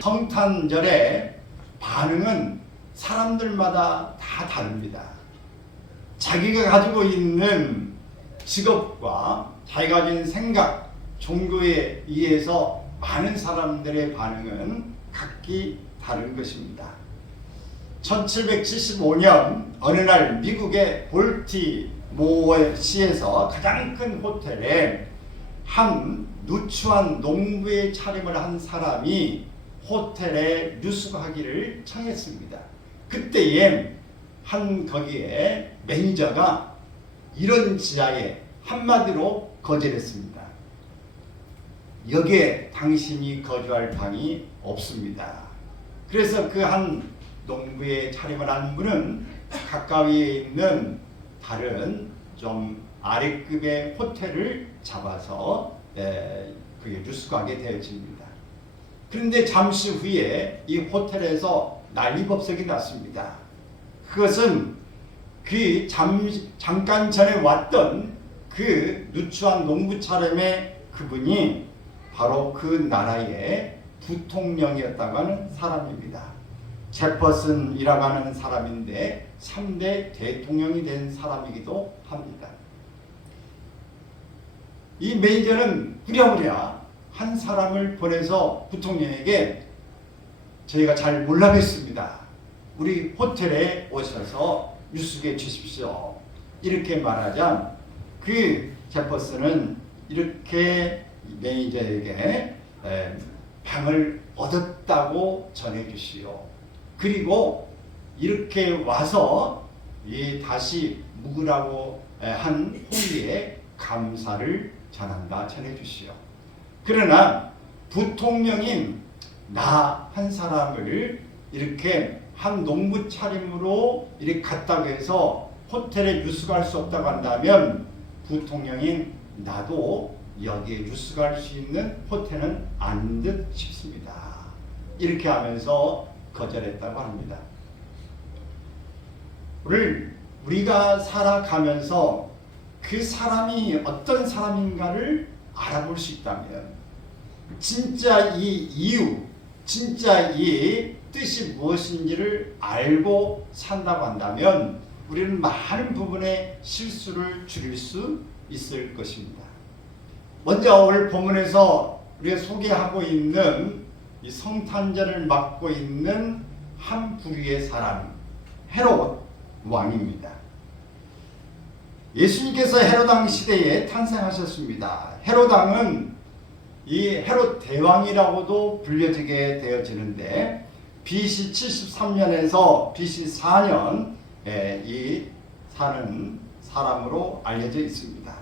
성탄절의 반응은 사람들마다 다 다릅니다. 자기가 가지고 있는 직업과 자기가 가진 생각, 종교에 의해서 많은 사람들의 반응은 각기 다른 것입니다. 1775년 어느 날 미국의 볼티모어시에서 가장 큰 호텔에 한 누추한 농부의 차림을 한 사람이 호텔에 유숙하기를 청했습니다. 그때에 거기에 매니저가 이런 지하에 한마디로 거절했습니다. 여기에 당신이 거주할 방이 없습니다. 그래서 그 한 농부의 차림을 한 분은 가까이에 있는 다른 좀 아래급의 호텔을 잡아서 그게 유숙하게 되어집니다. 그런데 잠시 후에 이 호텔에서 난리법석이 났습니다. 그것은 그 잠깐 전에 왔던 그 누추한 농부 차림의 그분이 바로 그 나라의 부통령이었다고 하는 사람입니다. 제퍼슨이라고 하는 사람인데 3대 대통령이 된 사람이기도 합니다. 이 매니저는 부랴부랴 한 사람을 보내서 부통령에게 저희가 잘 몰라 뵙습니다. 우리 호텔에 오셔서 유숙해 주십시오. 이렇게 말하자 그 제퍼슨은 이렇게 매니저에게 방을 얻었다고 전해주시오. 그리고 이렇게 와서 다시 묵으라고 한 후에 감사를 전한다 전해주시오. 그러나 부통령인 나 한 사람을 이렇게 한 농부 차림으로 이렇게 갔다고 해서 호텔에 유숙할 수 없다고 한다면 부통령인 나도 여기에 유숙할 수 있는 호텔은 아닌 듯 싶습니다. 이렇게 하면서 거절했다고 합니다. 우리가 살아가면서 그 사람이 어떤 사람인가를 알아볼 수 있다면 진짜 이 이유, 진짜 이 뜻이 무엇인지를 알고 산다고 한다면 우리는 많은 부분의 실수를 줄일 수 있을 것입니다. 먼저 오늘 본문에서 우리가 소개하고 있는 이 성탄절을 맞고 있는 한 부류의 사람, 헤롯 왕입니다. 예수님께서 헤롯 왕 시대에 탄생하셨습니다. 헤롯 왕은 이 헤롯 대왕이라고도 불려지게 되어지는데 BC 73년에서 BC 4년에 사는 사람으로 알려져 있습니다.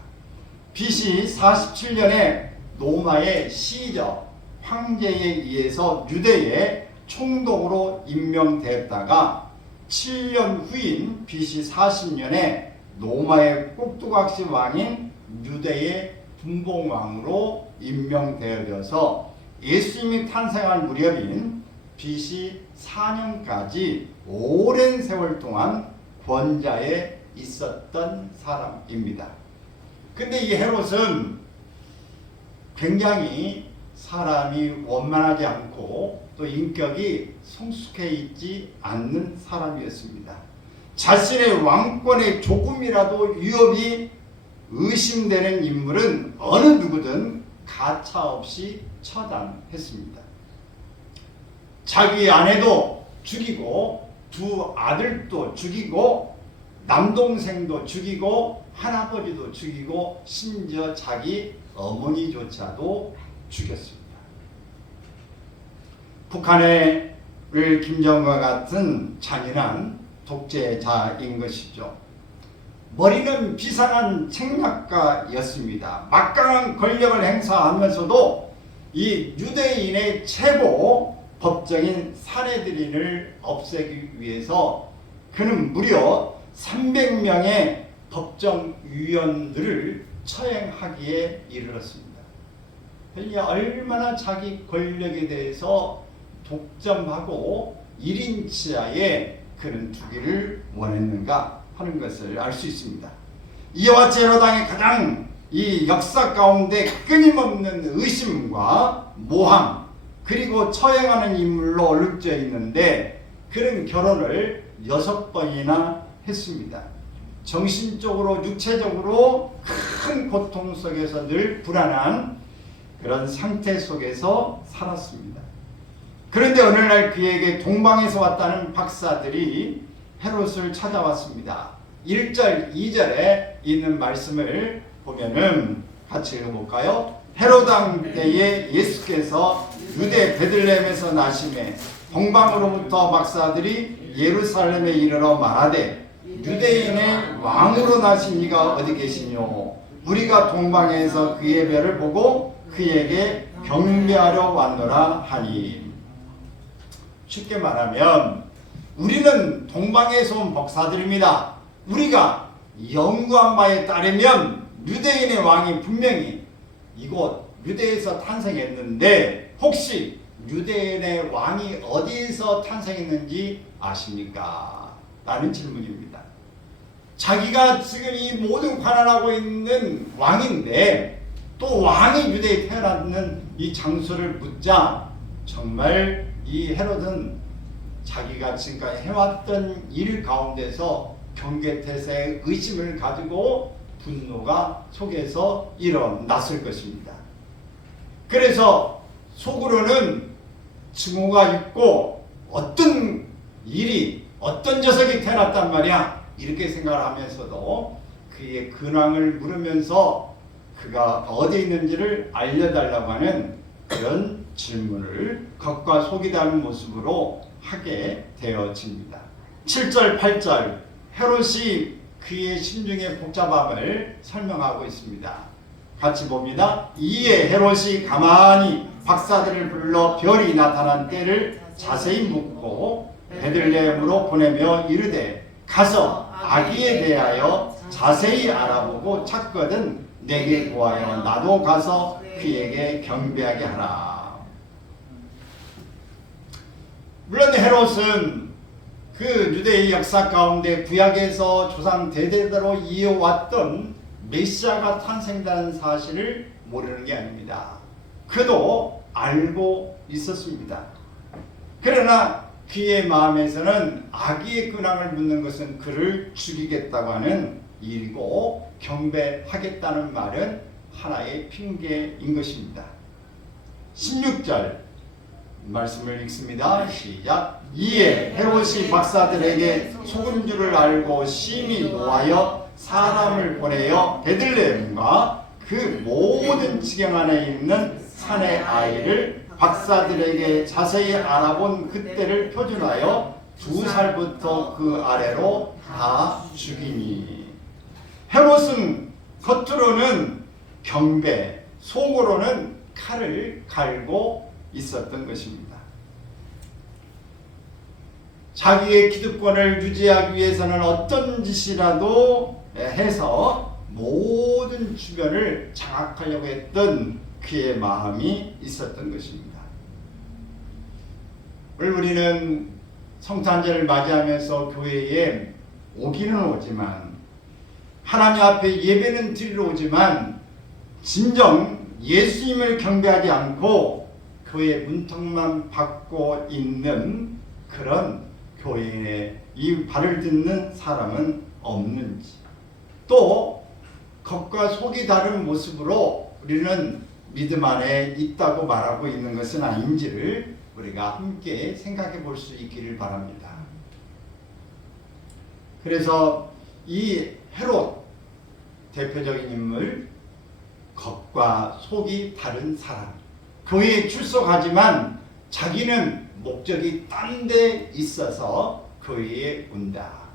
BC 47년에 로마의 시저 황제에 의해서 유대의 총독으로 임명되었다가 7년 후인 BC 40년에 로마의 꼭두각시 왕인 유대의 분봉왕으로 임명되어져서 예수님이 탄생할 무렵인 BC 4년까지 오랜 세월 동안 권좌에 있었던 사람입니다. 근데 이 헤롯은 굉장히 사람이 원만하지 않고 또 인격이 성숙해 있지 않는 사람이었습니다. 자신의 왕권에 조금이라도 위협이 의심되는 인물은 어느 누구든 가차없이 처단했습니다. 자기 아내도 죽이고 두 아들도 죽이고 남동생도 죽이고 할아버지도 죽이고 심지어 자기 어머니조차도 죽였습니다. 북한의 김정은과 같은 잔인한 독재자인 것이죠. 머리는 비상한 책략가였습니다. 막강한 권력을 행사하면서도 이 유대인의 최고 법정인 산헤드린을 없애기 위해서 그는 무려 300명의 법정위원들을 처형하기에 이르렀습니다. 얼마나 자기 권력에 대해서 독점하고 1인치하에 그는 두기를 원했는가 하는 것을 알 수 있습니다. 이와 같이 헤롯 왕의 가장 이 역사 가운데 끊임없는 의심과 모함, 그리고 처형하는 인물로 얼룩져 있는데 그는 결혼을 6번이나 했습니다. 정신적으로 육체적으로 큰 고통 속에서 늘 불안한 그런 상태 속에서 살았습니다. 그런데 어느 날 그에게 동방에서 왔다는 박사들이 헤롯을 찾아왔습니다. 1절, 2절에 있는 말씀을 보면은 같이 읽어볼까요? 헤롯 왕 때에 예수께서 유대 베들레헴에서 나심에 동방으로부터 박사들이 예루살렘에 이르러 말하되 유대인의 왕으로 나신 이가 어디 계시뇨? 우리가 동방에서 그의 별을 보고 그에게 경배하려 왔노라 하니. 쉽게 말하면 우리는 동방에서 온 박사들입니다. 우리가 연구한 바에 따르면 유대인의 왕이 분명히 이곳 유대에서 탄생했는데 혹시 유대인의 왕이 어디에서 탄생했는지 아십니까? 라는 질문입니다. 자기가 지금 이 모든 관할하고 있는 왕인데 또 왕이 유대에 태어났는 이 장소를 묻자 정말 이 헤롯은 자기가 지금까지 해왔던 일 가운데서 경계태세의 의심을 가지고 분노가 속에서 일어났을 것입니다. 그래서 속으로는 증오가 있고 어떤 일이 어떤 녀석이 태어났단 말이야 이렇게 생각을 하면서도 그의 근황을 물으면서 그가 어디 있는지를 알려달라고 하는 그런 질문을 겉과 속이 다른 모습으로 하게 되어집니다. 7절 8절 헤롯이 그의 심중의 복잡함을 설명하고 있습니다. 같이 봅니다. 이에 헤롯이 가만히 박사들을 불러 별이 나타난 때를 자세히 묻고 베들레헴으로 보내며 이르되 가서 아기에 대하여 자세히 알아보고 찾거든 내게 구하여 나도 가서 그에게 경배하게 하라. 물론 헤롯은 그 유대의 역사 가운데 구약에서 조상 대대로 이어왔던 메시아가 탄생한다는 사실을 모르는 게 아닙니다. 그도 알고 있었습니다. 그러나 그의 마음에서는 아기의 근황을 묻는 것은 그를 죽이겠다고 하는 일이고 경배하겠다는 말은 하나의 핑계인 것입니다. 16절 말씀을 읽습니다. 시작. 이에 헤롯이 박사들에게 속은 줄을 알고 심히 노하여 사람을 보내어 베들레헴과 그 모든 지경 안에 있는 산의 아이를 박사들에게 자세히 알아본 그때를 표준하여 2살부터 그 아래로 다 죽이니. 헤롯은 겉으로는 경배, 속으로는 칼을 갈고 있었던 것입니다. 자기의 기득권을 유지하기 위해서는 어떤 짓이라도 해서 모든 주변을 장악하려고 했던 그의 마음이 있었던 것입니다. 오늘 우리는 성탄절을 맞이하면서 교회에 오기는 오지만 하나님 앞에 예배는 드리러 오지만 진정 예수님을 경배하지 않고 교회 문턱만 받고 있는 그런 교회에 이 발을 듣는 사람은 없는지, 또 겉과 속이 다른 모습으로 우리는 믿음 안에 있다고 말하고 있는 것은 아닌지를 우리가 함께 생각해 볼 수 있기를 바랍니다. 그래서 이 헤롯 대표적인 인물, 겉과 속이 다른 사람, 교회에 출석하지만 자기는 목적이 딴 데 있어서 교회에 온다.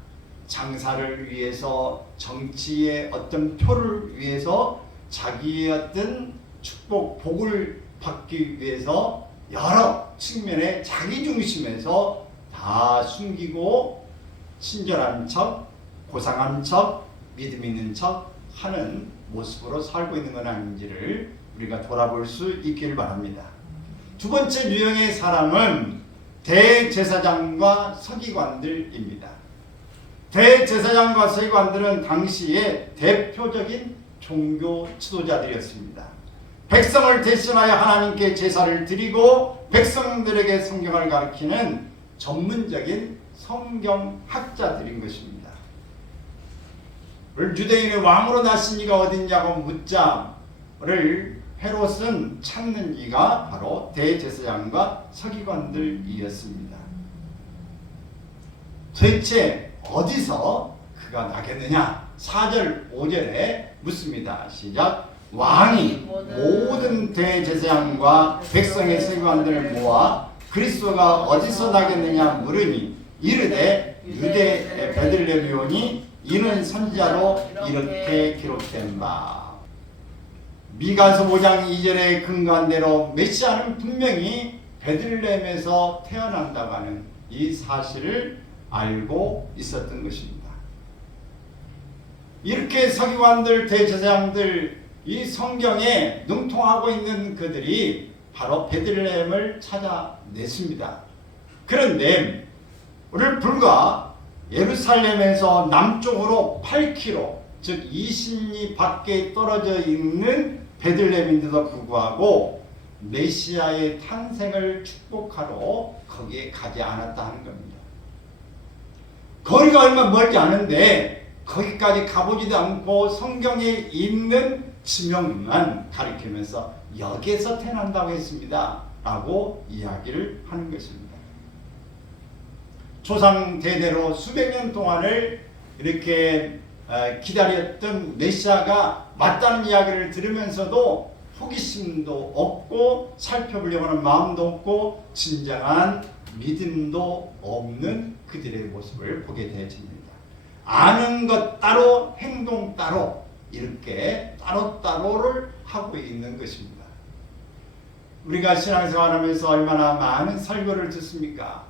장사를 위해서, 정치의 어떤 표를 위해서, 자기의 어떤 축복, 복을 받기 위해서 여러 측면에 자기 중심에서 다 숨기고 친절한 척, 고상한 척, 믿음 있는 척 하는 모습으로 살고 있는 건 아닌지를 우리가 돌아볼 수 있기를 바랍니다. 두 번째 유형의 사람은 대제사장과 서기관들입니다. 대제사장과 서기관들은 당시의 대표적인 종교 지도자들이었습니다. 백성을 대신하여 하나님께 제사를 드리고 백성들에게 성경을 가르치는 전문적인 성경학자들인 것입니다. 유대인의 왕으로 나신 이가 어딨냐고 묻자를 헤롯은 찾는 이가 바로 대제사장과 서기관들이었습니다. 대체 어디서 그가 나겠느냐? 4절 5절에 묻습니다. 시작. 왕이 모든 대제사장과 백성의 서기관들을 모아 그리스도가 어디서 나겠느냐 물으니 이르되 유대의 베들레헴이오니 이는 선지자로 이렇게 기록된 바. 미가서 5장 2절에 근거한 대로 메시아는 분명히 베들레헴에서 태어난다고 하는 이 사실을 알고 있었던 것입니다. 이렇게 서기관들, 대제사장들, 이 성경에 능통하고 있는 그들이 바로 베들레헴을 찾아냈습니다. 그런데 오늘 불과 예루살렘에서 남쪽으로 8km, 즉 20리 밖에 떨어져 있는 베들레헴인데도 불구하고 메시아의 탄생을 축복하러 거기에 가지 않았다 하는 겁니다. 거리가 얼마 멀지 않은데 거기까지 가보지도 않고 성경에 있는 지명만 가리키면서 여기에서 태어난다고 했습니다 라고 이야기를 하는 것입니다. 조상 대대로 수백 년 동안을 이렇게 기다렸던 메시아가 맞다는 이야기를 들으면서도 호기심도 없고 살펴보려고 하는 마음도 없고 진정한 믿음도 없는 그들의 모습을 보게 되어집니다. 아는 것 따로 행동 따로 이렇게 따로따로를 하고 있는 것입니다. 우리가 신앙생활하면서 얼마나 많은 설교를 듣습니까?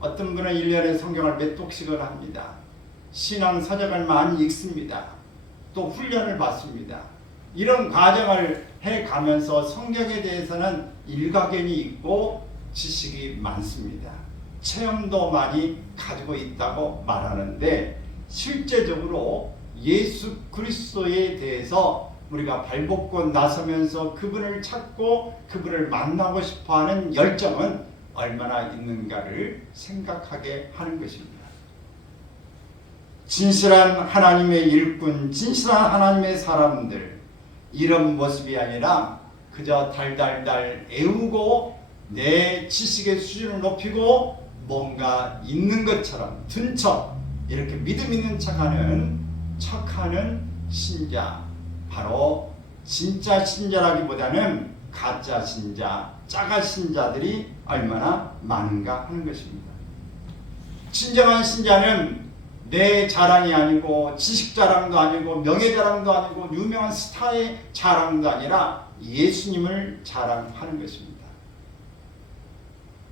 어떤 분은 1년에 성경을 몇 독씩을 합니다. 신앙 서적을 많이 읽습니다. 또 훈련을 받습니다. 이런 과정을 해가면서 성경에 대해서는 일가견이 있고 지식이 많습니다. 체험도 많이 가지고 있다고 말하는데 실제적으로 예수 그리스도에 대해서 우리가 발벗고 나서면서 그분을 찾고 그분을 만나고 싶어하는 열정은 얼마나 있는가를 생각하게 하는 것입니다. 진실한 하나님의 일꾼, 진실한 하나님의 사람들, 이런 모습이 아니라 그저 달달달 애우고 내 지식의 수준을 높이고 뭔가 있는 것처럼 든 척, 이렇게 믿음 있는 척하는 신자, 바로 진짜 신자라기보다는 가짜 신자, 짜가 신자들이 얼마나 많은가 하는 것입니다. 진정한 신자는 내 자랑이 아니고 지식 자랑도 아니고 명예 자랑도 아니고 유명한 스타의 자랑도 아니라 예수님을 자랑하는 것입니다.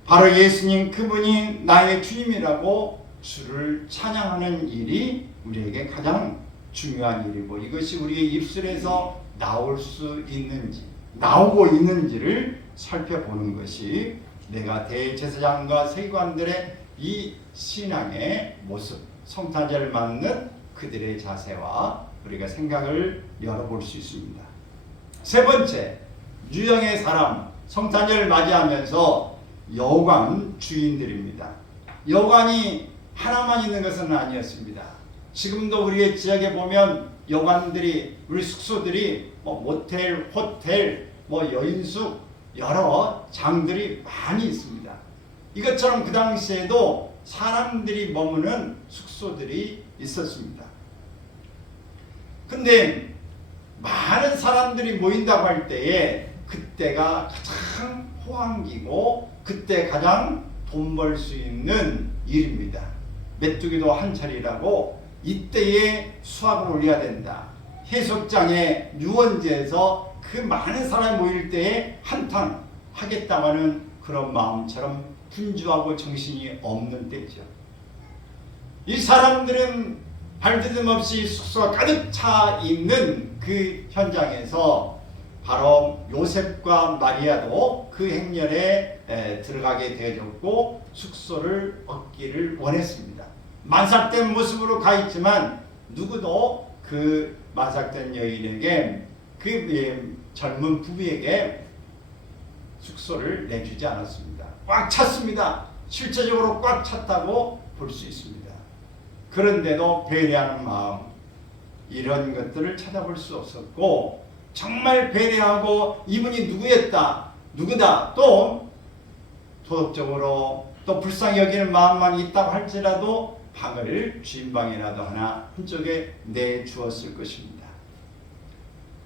바로 예수님, 그분이 나의 주님이라고 주를 찬양하는 일이 우리에게 가장 중요한 일이고, 이것이 우리의 입술에서 나올 수 있는지, 나오고 있는지를 살펴보는 것이 내가 대제사장과 서기관들의 이 신앙의 모습, 성탄절을 맞는 그들의 자세와 우리가 생각을 열어볼 수 있습니다. 세 번째, 유형의 사람, 성탄절을 맞이하면서 여관 주인들입니다. 여관이 하나만 있는 것은 아니었습니다. 지금도 우리의 지역에 보면 여관들이, 우리 숙소들이 모텔, 호텔, 여인숙 여러 장들이 많이 있습니다. 이것처럼 그 당시에도 사람들이 머무는 숙소들이 있었습니다. 근데 많은 사람들이 모인다고 할 때에 그때가 가장 호황기고 그때 가장 돈 벌 수 있는 일입니다. 메뚜기도 한 차리라고 이때에 수확을 올려야 된다. 해수욕장에 유원지에서 그 많은 사람이 모일 때에 한탕 하겠다고 하는 그런 마음처럼 분주하고 정신이 없는 때죠. 이 사람들은 발디딤 없이 숙소가 가득 차 있는 그 현장에서 바로 요셉과 마리아도 그 행렬에 들어가게 되어졌고 숙소를 얻기를 원했습니다. 만삭된 모습으로 가 있지만 누구도 그 만삭된 여인에게 그 젊은 부부에게 숙소를 내주지 않았습니다. 꽉 찼습니다. 실제적으로 꽉 찼다고 볼 수 있습니다. 그런데도 배려하는 마음, 이런 것들을 찾아볼 수 없었고, 정말 배려하고 이분이 누구다, 또 도덕적으로 또 불쌍히 여기는 마음만 있다고 할지라도 방을 주인방이라도 하나 한쪽에 내주었을 것입니다.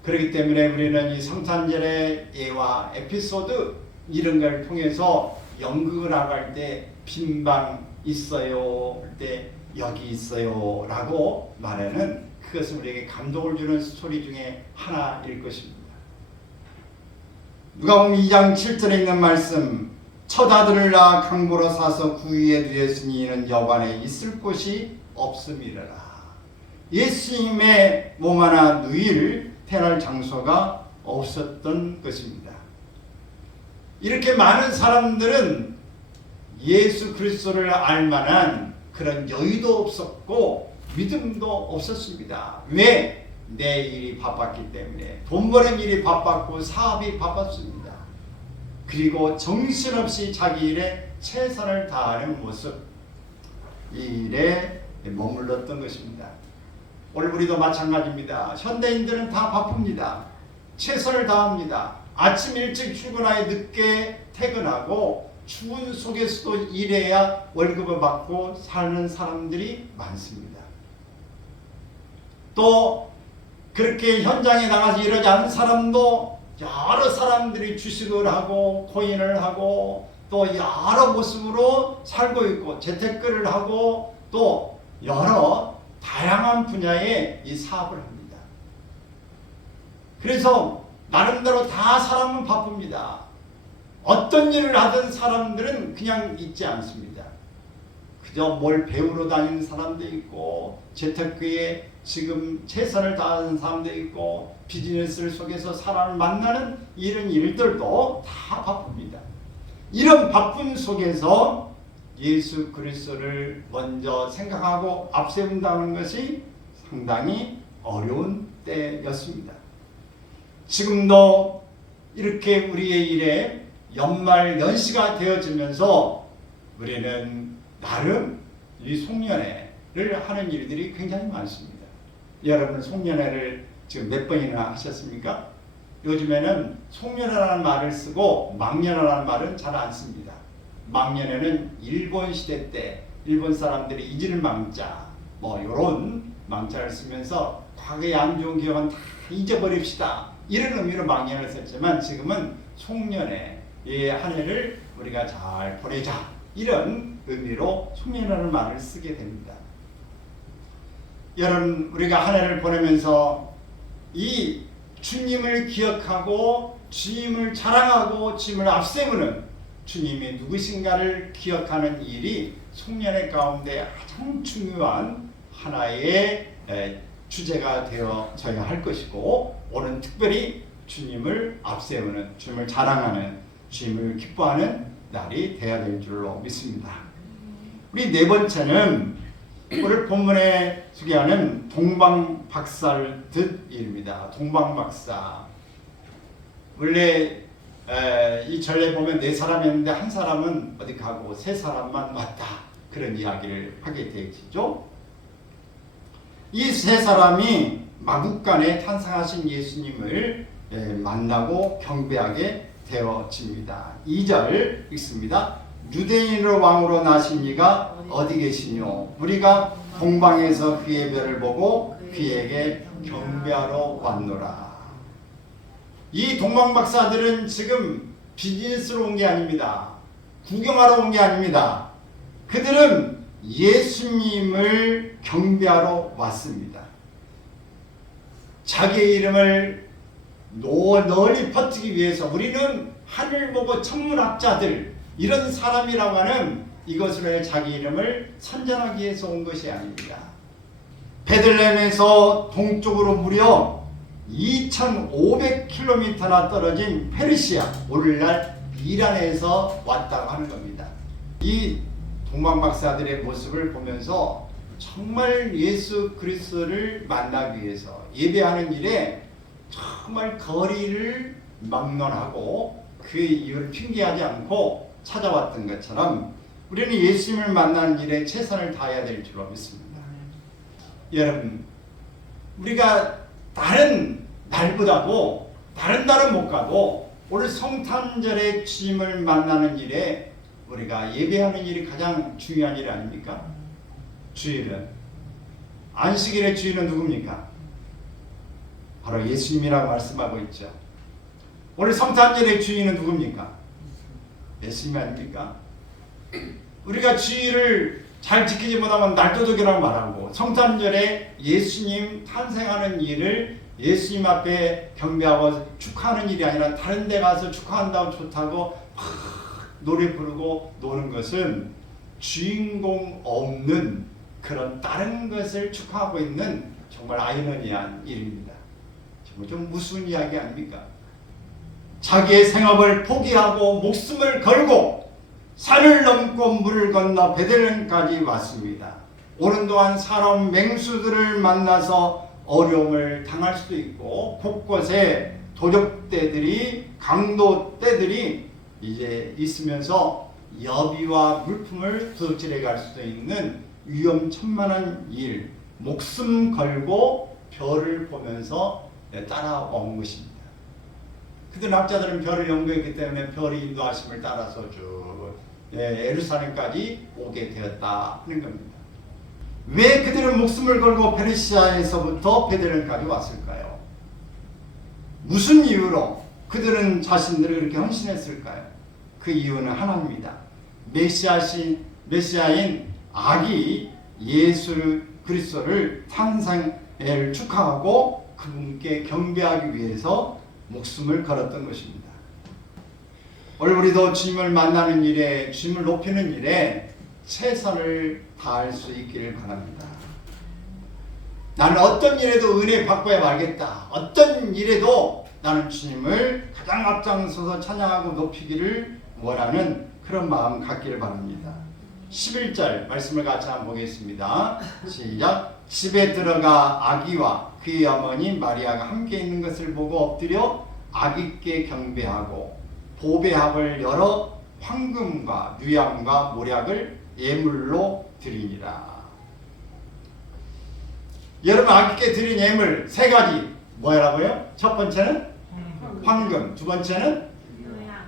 그렇기 때문에 우리는 이 성탄절의 예와 에피소드 이런 걸 통해서 연극을 나갈 때 빈방 있어요 할 때 여기 있어요 라고 말하는, 그것은 우리에게 감동을 주는 스토리 중에 하나일 것입니다. 누가복음 2장 7절에 있는 말씀, 첫 아들을 낳아 강보로 사서 구유에 누였으니 이는 여관에 있을 곳이 없음이라. 예수님의 몸 하나 누일 태어날 장소가 없었던 것입니다. 이렇게 많은 사람들은 예수 그리스도를 알만한 그런 여유도 없었고 믿음도 없었습니다. 왜? 내 일이 바빴기 때문에. 돈 버는 일이 바빴고 사업이 바빴습니다. 그리고 정신없이 자기 일에 최선을 다하는 모습, 이 일에 머물렀던 것입니다. 오늘 우리도 마찬가지입니다. 현대인들은 다 바쁩니다. 최선을 다합니다. 아침 일찍 출근하여 늦게 퇴근하고 추운 속에서도 일해야 월급을 받고 사는 사람들이 많습니다. 또 그렇게 현장에 나가서 일하지 않는 사람도 여러 사람들이 주식을 하고 코인을 하고 또 여러 모습으로 살고 있고 재테크를 하고 또 여러 다양한 분야의 이 사업을 합니다. 그래서 나름대로 다 사람은 바쁩니다. 어떤 일을 하든 사람들은 그냥 있지 않습니다. 그저 뭘 배우러 다니는 사람도 있고 재테크에 지금 최선을 다하는 사람도 있고 비즈니스 속에서 사람을 만나는 이런 일들도 다 바쁩니다. 이런 바쁜 속에서 예수 그리스도를 먼저 생각하고 앞세운다는 것이 상당히 어려운 때였습니다. 지금도 이렇게 우리의 일에 연말 연시가 되어지면서 우리는 나름 이 송년회를 하는 일들이 굉장히 많습니다. 여러분 송년회를 지금 몇 번이나 하셨습니까? 요즘에는 송년회라는 말을 쓰고 망년회라는 말은 잘 안 씁니다. 망년회는 일본 시대 때 일본 사람들이 잊을 망자 뭐 이런 망자를 쓰면서 과거의 안 좋은 기억은 다 잊어버립시다 이런 의미로 망년을 썼지만 지금은 송년회 이 한 해를 우리가 잘 보내자 이런 의미로 송년회라는 말을 쓰게 됩니다. 여러분 우리가 한 해를 보내면서 이 주님을 기억하고 주님을 자랑하고 주님을 앞세우는 주님이 누구신가를 기억하는 일이 송년회 가운데 가장 중요한 하나의 주제가 되어져야 할 것이고 오늘 특별히 주님을 앞세우는 주님을 자랑하는 주님을 기뻐하는 날이 되어야 될 줄로 믿습니다. 우리 네 번째는 오늘 본문에 소개하는 동방박살듯입니다. 동방박사. 원래 이 전례 보면 네 사람이었는데 한 사람은 어디 가고 세 사람만 왔다. 그런 이야기를 하게 되죠. 이 세 사람이 마국간에 탄생하신 예수님을 만나고 경배하게 되어집니다. 2절 읽습니다. 유대인으로 왕으로 나신 이가 어디 계시뇨? 우리가 동방에서 그의 별을 보고 그에게 경배하러 왔노라. 이 동방박사들은 지금 비즈니스로 온 게 아닙니다. 구경하러 온 게 아닙니다. 그들은 예수님을 경배하러 왔습니다. 자기의 이름을 널리 퍼뜨리기 위해서 우리는 하늘 보고 천문학자들 이런 사람이라고 하는 이것으로 자기 이름을 선전하기 위해서 온 것이 아닙니다. 베들레헴에서 동쪽으로 무려 2500km나 떨어진 페르시아, 오늘날 이란에서 왔다고 하는 겁니다. 이 동방박사들의 모습을 보면서 정말 예수 그리스도를 만나기 위해서 예배하는 일에 정말 거리를 막론하고 그 이유를 핑계하지 않고 찾아왔던 것처럼 우리는 예수님을 만나는 일에 최선을 다해야 될 줄로 믿습니다. 여러분, 우리가 다른 날보다도 다른 날은 못 가도 오늘 성탄절에 주님을 만나는 일에 우리가 예배하는 일이 가장 중요한 일 아닙니까? 주일은, 안식일의 주인은 누굽니까? 바로 예수님이라고 말씀하고 있죠. 오늘 성탄절의 주인은 누굽니까? 예수님 아닙니까? 우리가 주일을 잘 지키지 못하면 날도덕이라고 말하고 성탄절에 예수님 탄생하는 일을 예수님 앞에 경배하고 축하하는 일이 아니라 다른 데 가서 축하한다고 좋다고 막 노래 부르고 노는 것은 주인공 없는 그런 다른 것을 축하하고 있는 정말 아이러니한 일입니다. 정말 좀 무서운 이야기 아닙니까? 자기의 생업을 포기하고 목숨을 걸고 산을 넘고 물을 건너 베들레헴까지 왔습니다. 오는 동안 사람 맹수들을 만나서 어려움을 당할 수도 있고 곳곳에 도적떼들이 강도떼들이 이제 있으면서 여비와 물품을 도둑질해 갈 수도 있는 위험천만한 일, 목숨 걸고 별을 보면서 따라온 것입니다. 그들 학자들은 별을 연구했기 때문에 별의 인도하심을 따라서 쭉 예루살렘까지 오게 되었다 하는 겁니다. 왜 그들은 목숨을 걸고 페르시아에서부터 베들레헴까지 왔을까요? 무슨 이유로 그들은 자신들을 그렇게 헌신했을까요? 그 이유는 하나입니다. 메시아인 아기 예수 그리스도를 탄생을 축하하고 그분께 경배하기 위해서 목숨을 걸었던 것입니다. 오늘 우리도 주님을 만나는 일에, 주님을 높이는 일에 최선을 다할 수 있기를 바랍니다. 나는 어떤 일에도 은혜 받고야 말겠다. 어떤 일에도 나는 주님을 가장 앞장서서 찬양하고 높이기를 원하는 그런 마음 갖기를 바랍니다. 11절 말씀을 같이 한번 보겠습니다. 시작. 집에 들어가 아기와 그의 어머니 마리아가 함께 있는 것을 보고 엎드려 아기께 경배하고 보배합을 열어 황금과 유향과 모략을 예물로 드리니라. 여러분, 아기께 드린 예물 세 가지 뭐라고요? 첫 번째는 황금, 두 번째는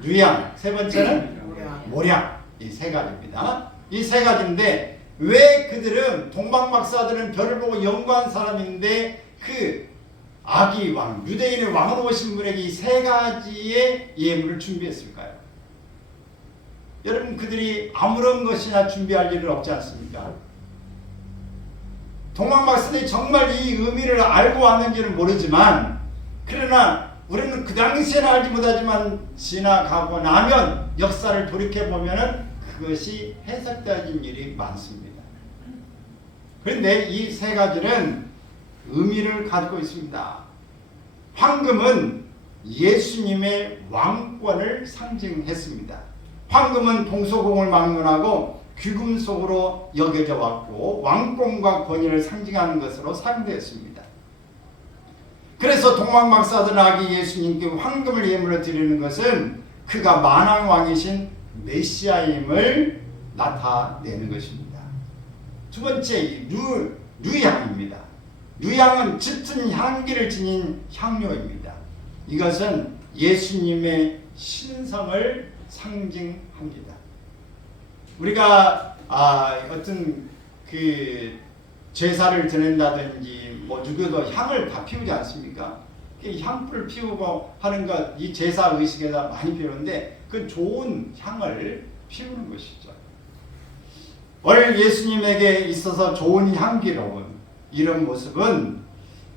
유향, 세 번째는 모략. 이 세 가지입니다. 이 세 가지인데 왜 그들은 동방박사들은 별을 보고 연구한 사람인데 그 아기 왕, 유대인의 왕으로 오신 분에게 이 세 가지의 예물을 준비했을까요? 여러분, 그들이 아무런 것이나 준비할 일은 없지 않습니까? 동방박사들이 정말 이 의미를 알고 왔는지는 모르지만 그러나 우리는 그 당시에는 알지 못하지만 지나가고 나면 역사를 돌이켜보면 그것이 해석되어진 일이 많습니다. 그런데 이 세 가지는 의미를 가지고 있습니다. 황금은 예수님의 왕권을 상징했습니다. 황금은 동서공을 막론하고 귀금속으로 여겨져 왔고 왕권과 권위를 상징하는 것으로 사용되었습니다. 그래서 동방박사들 아기 예수님께 황금을 예물로 드리는 것은 그가 만왕왕이신 메시아임을 나타내는 것입니다. 두 번째, 유향입니다. 유향은 짙은 향기를 지닌 향료입니다. 이것은 예수님의 신성을 상징합니다. 우리가 어떤 그 제사를 드린다든지 뭐 유교도 향을 다 피우지 않습니까? 향불을 피우고 하는 것, 이 제사 의식에다 많이 피우는데 그 좋은 향을 피우는 것이죠. 오늘 예수님에게 있어서 좋은 향기로운 이런 모습은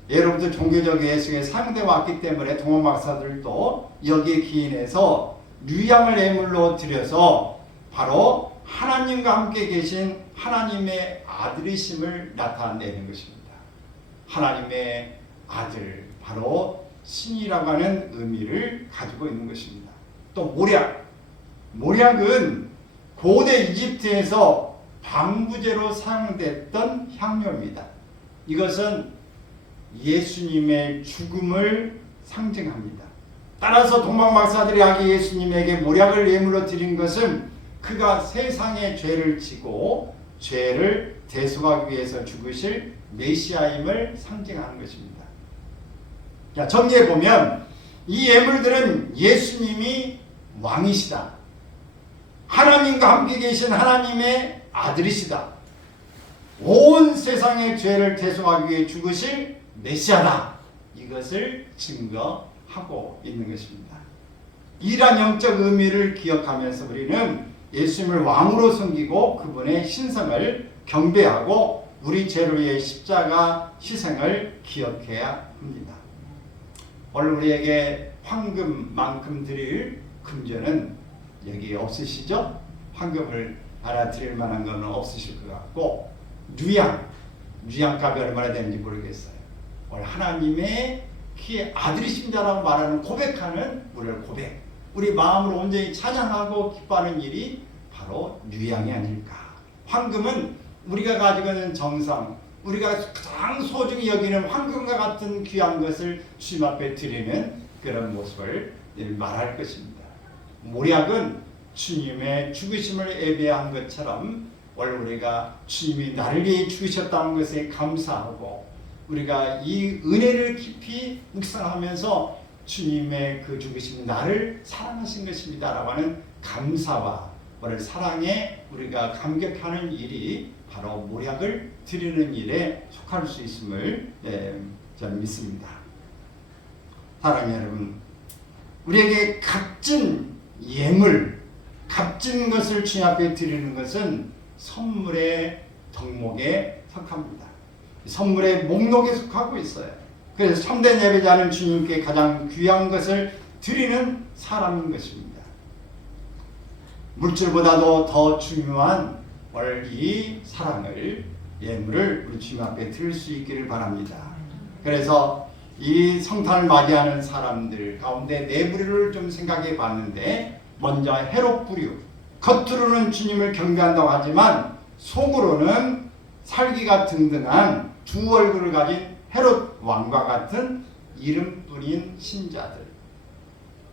예로부터 종교적 예식에 사용되어 왔기 때문에 동방박사들도 여기에 기인해서 유향을 예물로 드려서 바로 하나님과 함께 계신 하나님의 아들이심을 나타내는 것입니다. 하나님의 아들, 바로 신이라고 하는 의미를 가지고 있는 것입니다. 또 모략, 모략은 고대 이집트에서 방부제로 사용됐던 향료입니다. 이것은 예수님의 죽음을 상징합니다. 따라서 동방박사들이 아기 예수님에게 모략을 예물로 드린 것은 그가 세상의 죄를 지고 죄를 대속하기 위해서 죽으실 메시아임을 상징하는 것입니다. 자, 정리해 보면 이 예물들은 예수님이 왕이시다, 하나님과 함께 계신 하나님의 아들이시다, 온 세상의 죄를 대속하기 위해 죽으실 메시아다, 이것을 증거하고 있는 것입니다. 이러한 영적 의미를 기억하면서 우리는 예수님을 왕으로 섬기고 그분의 신성을 경배하고 우리 죄를 위해 십자가 희생을 기억해야 합니다. 오늘 우리에게 황금만큼 드릴 금전은 여기 없으시죠? 황금을 하나 드릴 만한 건 없으실 것 같고, 유양값이 얼마나 되는지 모르겠어요. 오늘 하나님의 키의 아들이십니다라고 말하는 고백하는 우리를 고백, 우리 마음으로 온전히 찬양하고 기뻐하는 일이 바로 유양이 아닐까. 황금은 우리가 가지고 있는 정성, 우리가 가장 소중히 여기는 황금과 같은 귀한 것을 주님 앞에 드리는 그런 모습을 말할 것입니다. 모략은 주님의 죽으심을 예배한 것처럼 오늘 우리가 주님이 나를 위해 죽으셨다는 것에 감사하고 우리가 이 은혜를 깊이 묵상하면서 주님의 그 죽으심이 나를 사랑하신 것입니다 라고 하는 감사와 오늘 사랑에 우리가 감격하는 일이 바로 모략을 드리는 일에 속할 수 있음을 저는 믿습니다. 사랑하는 여러분, 우리에게 값진 예물, 값진 것을 주님 앞에 드리는 것은 선물의 덕목에 속합니다. 선물의 목록에 속하고 있어요. 그래서 참된 예배자는 주님께 가장 귀한 것을 드리는 사람인 것입니다. 물질보다도 더 중요한 오늘 이 사랑을, 예물을 우리 주님 앞에 드릴 수 있기를 바랍니다. 그래서 이 성탄을 맞이하는 사람들 가운데 네 부류를 좀 생각해 봤는데, 먼저 헤롯 부류, 겉으로는 주님을 경배한다고 하지만 속으로는 살기가 등등한 두 얼굴을 가진 헤롯 왕과 같은 이름뿐인 신자들,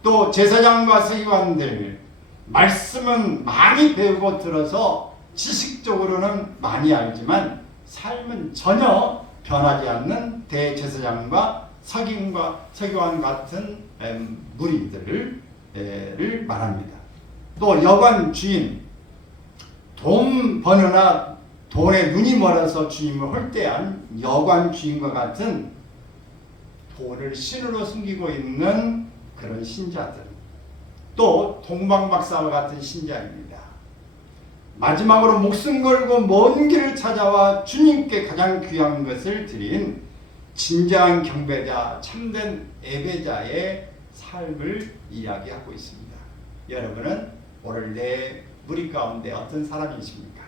또 제사장과 서기관들, 말씀은 많이 배우고 들어서 지식적으로는 많이 알지만 삶은 전혀 변하지 않는 대제사장과 서기관 같은 무리들을 말합니다. 또 여관 주인, 돈 버느나 돈에 눈이 멀어서 주님을 홀대한 여관 주인과 같은 돈을 신으로 숨기고 있는 그런 신자들, 또 동방박사와 같은 신자입니다. 마지막으로 목숨 걸고 먼 길을 찾아와 주님께 가장 귀한 것을 드린 진정한 경배자, 참된 예배자의 삶을 이야기하고 있습니다. 여러분은 오늘 내 무리 가운데 어떤 사람이십니까?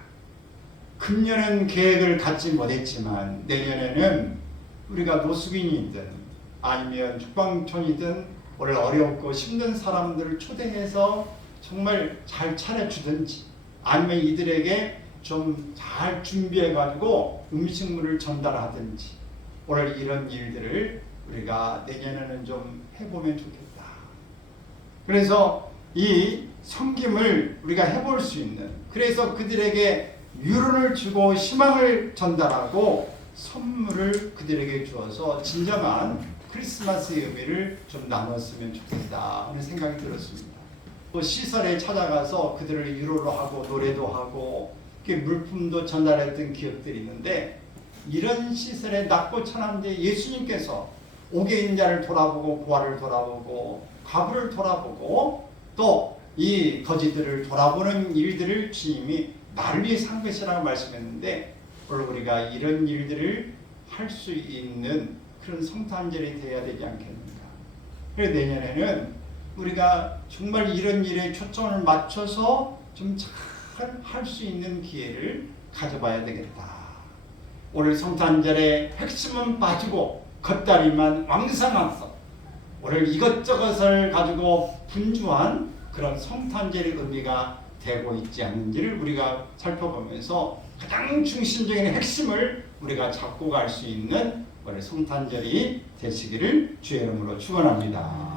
금년은 계획을 갖지 못했지만 내년에는 우리가 노숙인이든 아니면 죽방촌이든 오늘 어렵고 힘든 사람들을 초대해서 정말 잘 차려주든지, 아니면 이들에게 좀 잘 준비해가지고 음식물을 전달하든지, 오늘 이런 일들을 우리가 내년에는 좀 해보면 좋겠다. 그래서 이 섬김을 우리가 해볼 수 있는, 그래서 그들에게 위로를 주고 희망을 전달하고 선물을 그들에게 주어서 진정한 크리스마스의 의미를 좀 나눴으면 좋겠다 하는 생각이 들었습니다. 또 시설에 찾아가서 그들을 위로로 하고 노래도 하고 물품도 전달했던 기억들이 있는데, 이런 시설에 낮고 천한데 예수님께서 옥에 있는 자를 돌아보고 부활을 돌아보고 과부를 돌아보고 또 이 거지들을 돌아보는 일들을 주님이 나를 위해 산 것이라고 말씀했는데, 오늘 우리가 이런 일들을 할 수 있는 그런 성탄절이 되어야 되지 않겠는가. 그래서 내년에는 우리가 정말 이런 일에 초점을 맞춰서 좀 잘 할 수 있는 기회를 가져봐야 되겠다. 오늘 성탄절의 핵심은 빠지고 겉다리만 왕성하서 오늘 이것저것을 가지고 분주한 그런 성탄절의 의미가 되고 있지 않는지를 우리가 살펴보면서 가장 중심적인 핵심을 우리가 잡고 갈 수 있는 올해 성탄절이 되시기를 주의 이름으로 축원합니다.